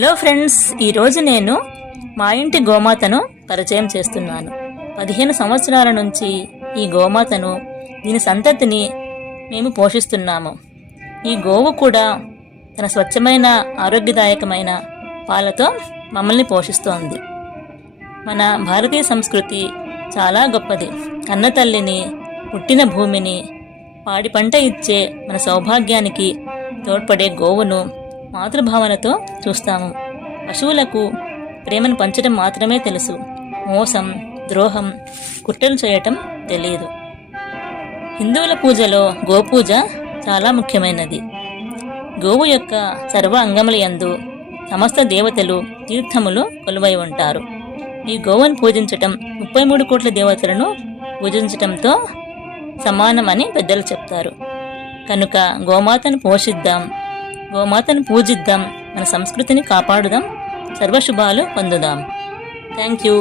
Hello friends, ఈరోజు నేను మా ఇంటి గోమాతను పరిచయం చేస్తున్నాను. 15 సంవత్సరాల నుంచి ఈ గోమాతను, దీని సంతతిని మేము పోషిస్తున్నాము. ఈ గోవు కూడా తన స్వచ్ఛమైన ఆరోగ్యదాయకమైన పాలతో మమ్మల్ని పోషిస్తోంది. మన భారతీయ సంస్కృతి చాలా గొప్పది. కన్నతల్లిని, పుట్టిన భూమిని, పాడి పంట ఇచ్చే మన సౌభాగ్యానికి తోడ్పడే గోవును మాతృభావనతో చూస్తాము. పశువులకు ప్రేమను పంచడం మాత్రమే తెలుసు. మోసం, ద్రోహం, కుట్రలు చేయటం తెలియదు. హిందువుల పూజలో గోపూజ చాలా ముఖ్యమైనది. గోవు యొక్క సర్వ అంగముల యందు సమస్త దేవతలు, తీర్థములు కొలువై ఉంటారు. ఈ గోవును పూజించటం 33 కోట్ల దేవతలను పూజించటంతో సమానమని పెద్దలు చెప్తారు. కనుక గోమాతను పోషిద్దాం, గోమాతను పూజిద్దాం, మన సంస్కృతిని కాపాడుదాం, సర్వశుభాలు పొందుదాం. Thank you.